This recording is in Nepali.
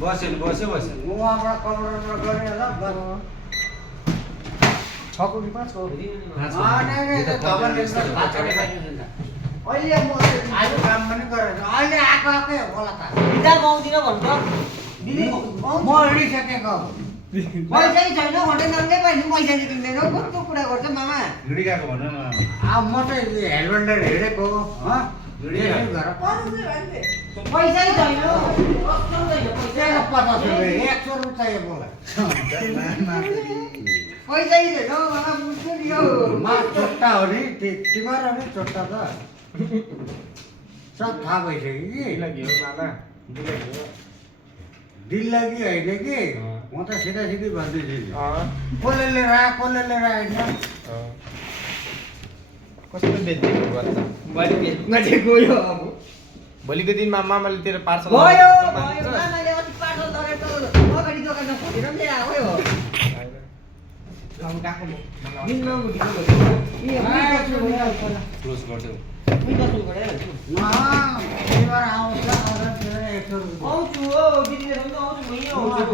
बस्यो नि बस्यो बस्यो उहाँबाट कम्प्युटरमा गरेँ होला बस 6 को कि 5 को अहिले म आज काम पनि गरेर अहिले आएकै होला त बिदा पाउँदिन भन्नु त दिदी म हिँडिसकेको पैसै छैन भन्दै नङ्गै पाइनु पैसा चाहिँ दिँदैनौ कस्तो कुरा गर्छ मामा हिँडी गएको भन न अब म चाहिँ हेलमेट हिँडेको पैसै छैन कस्तो छैन पैसा 50 रुपियाँ 100 रुपियाँ चाहियो मलाई पैसै छैन मामा बुझ्छु नि यो मा चोट्टा हो नि तिमीहरू नि चोट्टा त सब थाहा भइसक्यो कि दिल लागि होइन कि म त सिधा सिधी भन्दैछु नि कसले लिएर आयो कसले लिएर आएन कस्तो बेच्दिनु गर्छ मैले फेसबुकमा चाहिँ गयो अब भोलिको दिनमा मामाले तेरो पार्सल गयो मामाले अस्ति पार्सल गरेको अगाडि दोकानमा खोलेर पनि लिएर आयो हो दिनमा मुठीमा क्लोज गर्छु तिमीहरू आउँछ 100 रुपियाँ आउँछु हो दिदीले पनि आउँछु भइहाल्छ